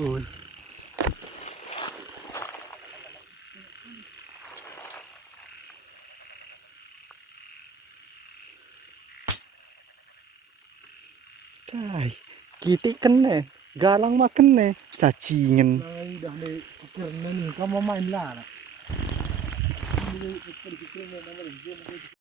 Ui. Kai, kitik kene, galang makan nih, cacingen. Nah, dah ni pikir ni, kamu main lah.